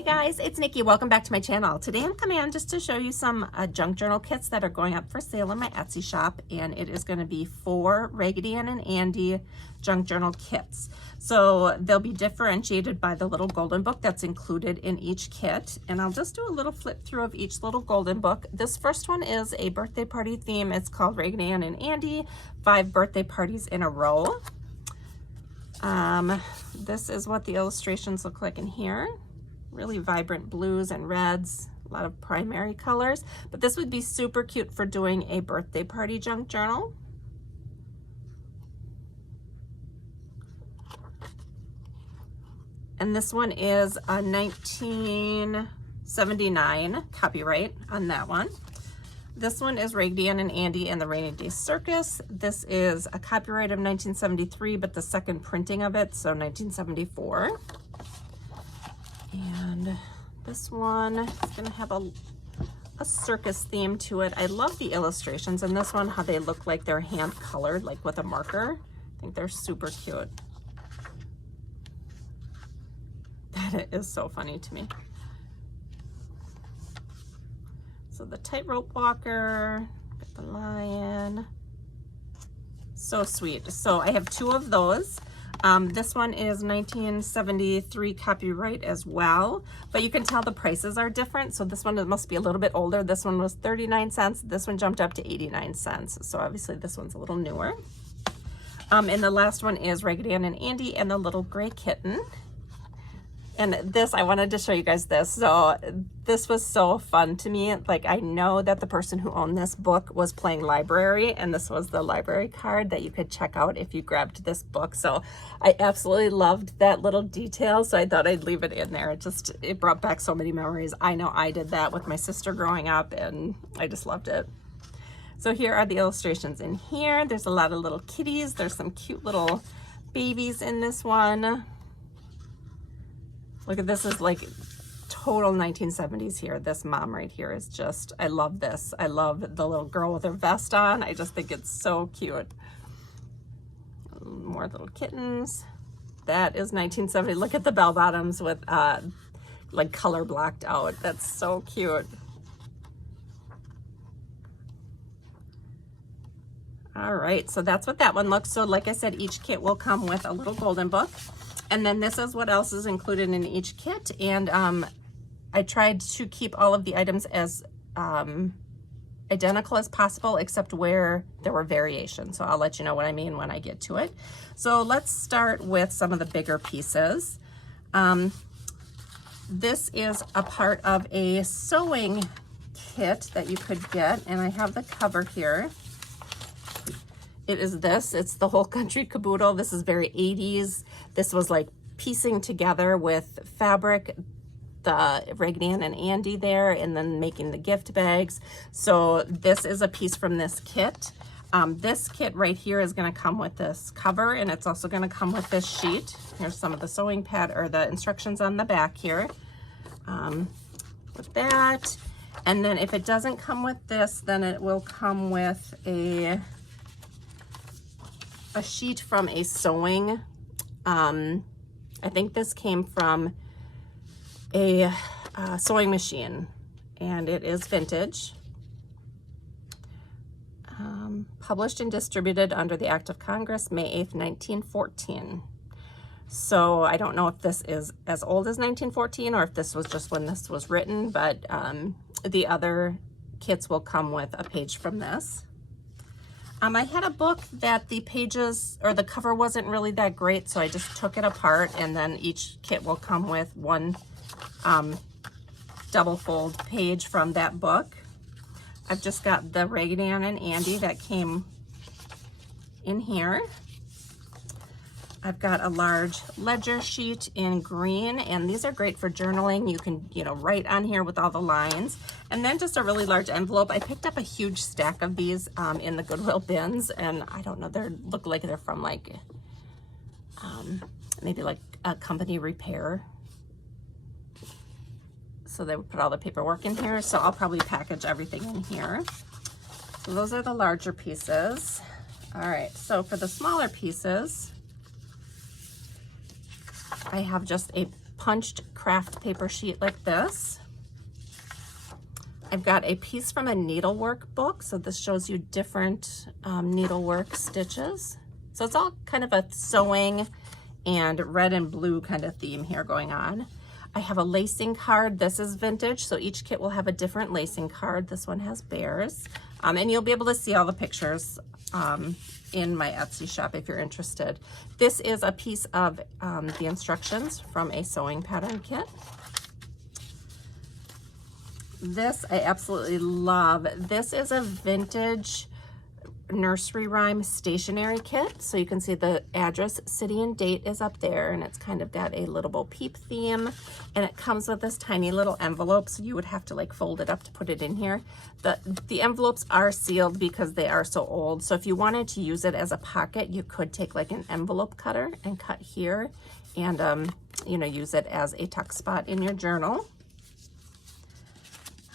Hey guys, it's Nikki. Welcome back to my channel. Today I'm coming on just to show you some junk journal kits that are going up for sale in my Etsy shop, and it is going to be 4 Raggedy and Andy junk journal kits. So they'll be differentiated by the little golden book that's included in each kit, and I'll just do a little flip through of each little golden book. This first one is a birthday party theme. It's called Raggedy and Andy, 5 birthday parties in a row. This is what the illustrations look like in here. Really vibrant blues and reds, a lot of primary colors, but this would be super cute for doing a birthday party junk journal. And this one is a 1979 copyright on that one. This one is Raggedy and Andy and the Rainy Day Circus. This is a copyright of 1973, but the second printing of it, so 1974. And this one is going to have a circus theme to it. I love the illustrations, and this one, how they look like they're hand colored, like with a marker. I think they're super cute. That is so funny to me. So the tightrope walker, got the lion. So sweet. So I have 2 of those. This one is 1973 copyright as well, but you can tell the prices are different. So this one must be a little bit older. This one was 39 cents. This one jumped up to 89 cents. So obviously this one's a little newer. And the last one is Raggedy and Andy and the Little Gray Kitten. And this, I wanted to show you guys this. So this was so fun to me. Like, I know that the person who owned this book was playing library, and this was the library card that you could check out if you grabbed this book. So I absolutely loved that little detail. So I thought I'd leave it in there. It brought back so many memories. I know I did that with my sister growing up, and I just loved it. So here are the illustrations in here. There's a lot of little kitties. There's some cute little babies in this one. Look at this, is like total 1970s here. This mom right here is just, I love this. I love the little girl with her vest on. I just think it's so cute. More little kittens. That is 1970. Look at the bell bottoms with like color blocked out. That's so cute. All right, so that's what that one looks. So like I said, each kit will come with a little golden book. And then this is what else is included in each kit. And I tried to keep all of the items as identical as possible, except where there were variations. So I'll let you know what I mean when I get to it. So let's start with some of the bigger pieces. This is a part of a sewing kit that you could get, and I have the cover here. It is this. It's the whole country caboodle. This is very 80s. This was like piecing together with fabric, the Raggedy and Andy there, and then making the gift bags. So this is a piece from this kit. This kit right here is going to come with this cover, and it's also going to come with this sheet. Here's some of the sewing pad or the instructions on the back here. With that. And then if it doesn't come with this, then it will come with a sheet from a sewing. I think this came from a sewing machine, and it is vintage. Published and distributed under the Act of Congress, May 8th, 1914. So I don't know if this is as old as 1914 or if this was just when this was written, but the other kits will come with a page from this. I had a book that the pages or the cover wasn't really that great, so I just took it apart, and then each kit will come with one double fold page from that book. I've just got the Raggedy and Andy that came in here. I've got a large ledger sheet in green, and these are great for journaling. You can, write on here with all the lines. And then just a really large envelope. I picked up a huge stack of these in the Goodwill bins, and I don't know, they look like they're from like, maybe like a company repair. So they would put all the paperwork in here. So I'll probably package everything in here. So those are the larger pieces. All right, so for the smaller pieces, I have just a punched craft paper sheet like this. I've got a piece from a needlework book. So this shows you different needlework stitches. So it's all kind of a sewing and red and blue kind of theme here going on. I have a lacing card. This is vintage, so each kit will have a different lacing card. This one has bears. And you'll be able to see all the pictures in my Etsy shop if you're interested. This is a piece of the instructions from a sewing pattern kit. This I absolutely love. This is a vintage nursery rhyme stationery kit. So you can see the address, city, and date is up there, and it's kind of got a little Bo Peep theme, and it comes with this tiny little envelope, so you would have to like fold it up to put it in here. The envelopes are sealed because they are so old, so if you wanted to use it as a pocket, you could take like an envelope cutter and cut here and you know, use it as a tuck spot in your journal.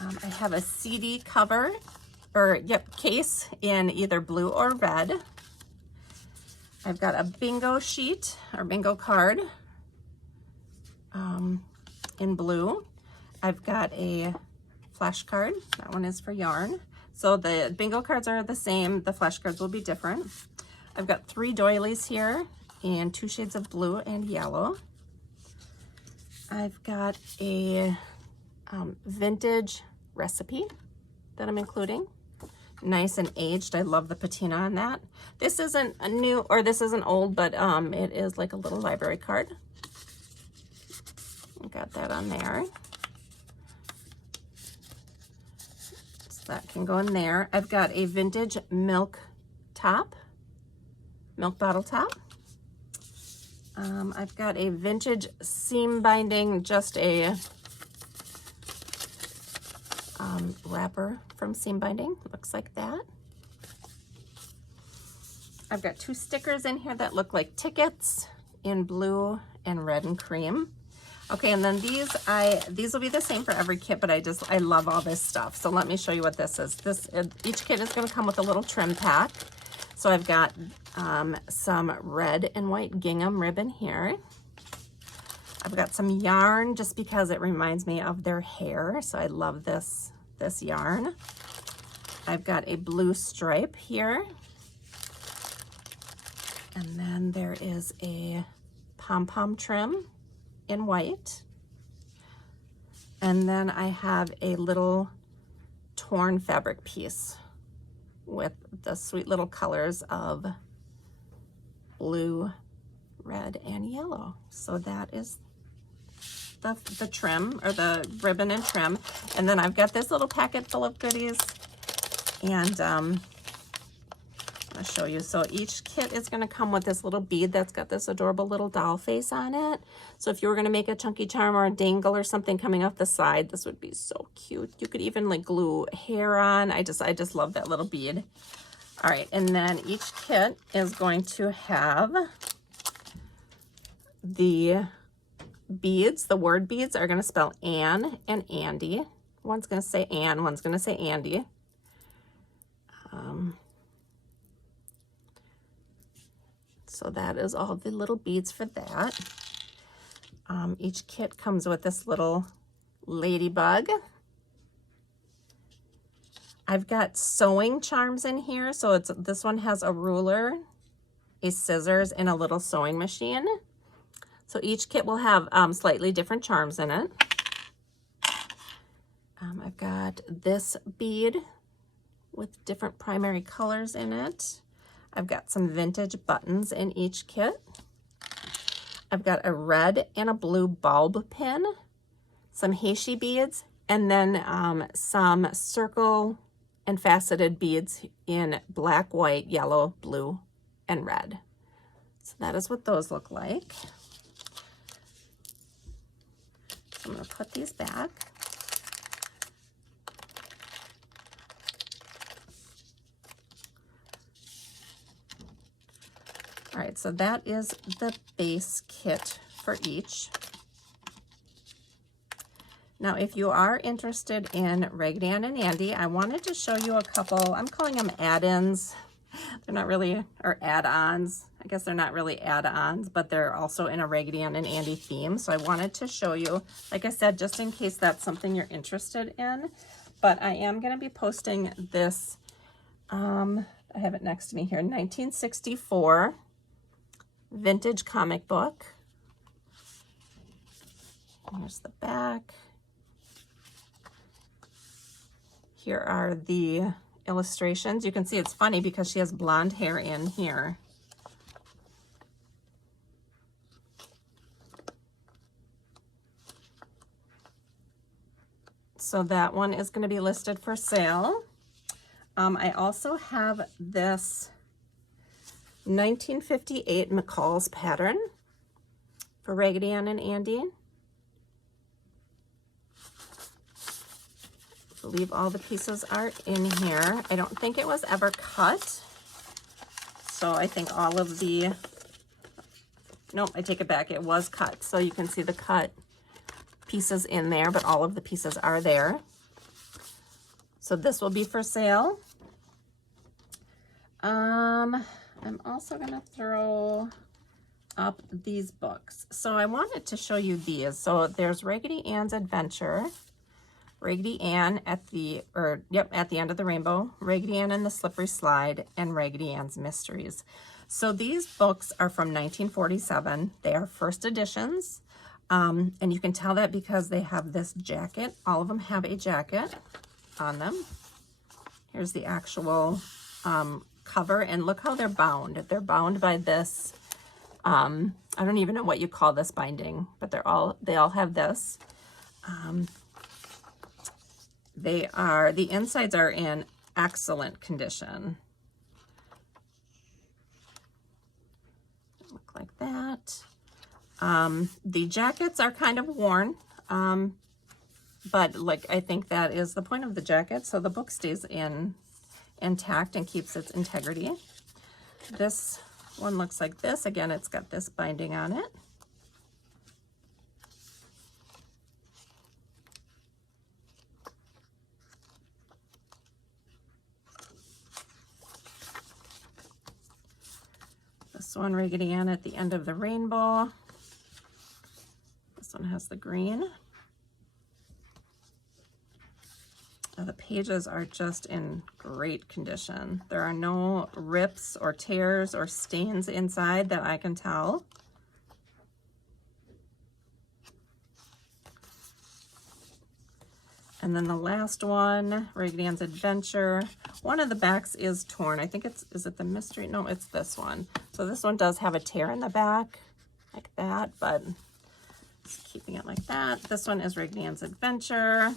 I have a CD cover, or case in either blue or red. I've got a bingo sheet or bingo card in blue. I've got a flash card. That one is for yarn. So the bingo cards are the same. The flash cards will be different. I've got 3 doilies here in 2 shades of blue and yellow. I've got a vintage recipe that I'm including. Nice and aged. I love the patina on that. This isn't a new, or this isn't old, but it is like a little library card. Got that on there. So that can go in there. I've got a vintage milk bottle top. I've got a vintage seam binding, just a wrapper from Seam Binding. Looks like that. I've got 2 stickers in here that look like tickets in blue and red and cream. Okay, and then these will be the same for every kit, but I love all this stuff. So let me show you what this is. Each kit is going to come with a little trim pack. So I've got some red and white gingham ribbon here. I've got some yarn just because it reminds me of their hair. So I love this yarn. I've got a blue stripe here. And then there is a pom-pom trim in white. And then I have a little torn fabric piece with the sweet little colors of blue, red, and yellow. So that is the trim, or the ribbon and trim. And then I've got this little packet full of goodies, and I'll show you. So each kit is going to come with this little bead that's got this adorable little doll face on it. So if you were going to make a chunky charm or a dangle or something coming off the side, this would be so cute. You could even like glue hair on. I just love that little bead. All right, and then each kit is going to have the beads. The word beads are going to spell Anne and Andy. One's going to say Anne, one's going to say Andy. So that is all the little beads for that. Each kit comes with this little ladybug. I've got sewing charms in here. So this one has a ruler, a scissors, and a little sewing machine. So each kit will have slightly different charms in it. I've got this bead with different primary colors in it. I've got some vintage buttons in each kit. I've got a red and a blue bulb pin, some heishi beads, and then some circle and faceted beads in black, white, yellow, blue, and red. So that is what those look like. I'm going to put these back. All right, so that is the base kit for each. Now, if you are interested in Raggedy Ann and Andy, I wanted to show you a couple, I'm calling them add-ins. They're not really, or add-ons. I guess they're not really add-ons, but they're also in a Raggedy Ann and Andy theme. So I wanted to show you, like I said, just in case that's something you're interested in. But I am going to be posting this, I have it next to me here, 1964 vintage comic book. Here's the back. Here are the illustrations. You can see it's funny because she has blonde hair in here. So that one is going to be listed for sale. I also have this 1958 McCall's pattern for Raggedy Ann and Andy. I believe all the pieces are in here. I don't think it was ever cut. So I think all of the, nope, I take it back. It was cut. So you can see the cut pieces in there, but all of the pieces are there. So this will be for sale. I'm also gonna throw up these books. So I wanted to show you these. So there's Raggedy Ann's Adventure, Raggedy Ann at the end of the rainbow, Raggedy Ann and the Slippery Slide, and Raggedy Ann's Mysteries. So these books are from 1947. They are first editions. And you can tell that because they have this jacket. All of them have a jacket on them. Here's the actual cover, and look how they're bound. They're bound by this, I don't even know what you call this binding, but they all have this. The insides are in excellent condition. Look like that. The jackets are kind of worn, but like I think that is the point of the jacket, so the book stays intact and keeps its integrity. This one looks like this. Again, it's got this binding on it. This one, Raggedy Ann at the end of the rainbow. This one has the green. The pages are just in great condition. There are no rips or tears or stains inside that I can tell. And then the last one, Raggedy Ann's Adventure. One of the backs is torn. I think is it the mystery? No, it's this one. So this one does have a tear in the back like that, but just keeping it like that. This one is Raggedy Ann's Adventure.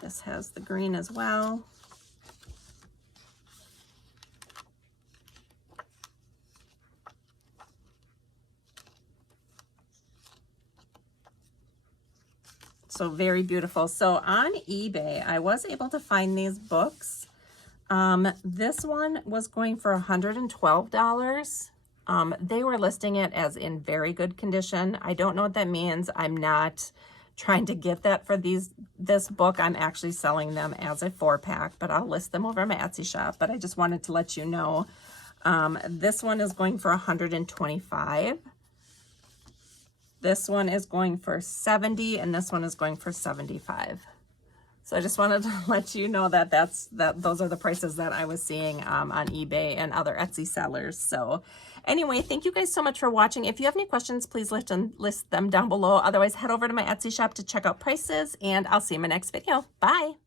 This has the green as well. So very beautiful. So on eBay, I was able to find these books. This one was going for $112. They were listing it as in very good condition. I don't know what that means. I'm not trying to get that for this book. I'm actually selling them as a 4-pack, but I'll list them over my Etsy shop. But I just wanted to let you know, this one is going for $125. This one is going for $70, and this one is going for $75. So I just wanted to let you know that those are the prices that I was seeing on eBay and other Etsy sellers. So anyway, thank you guys so much for watching. If you have any questions, please list them down below. Otherwise, head over to my Etsy shop to check out prices, and I'll see you in my next video. Bye.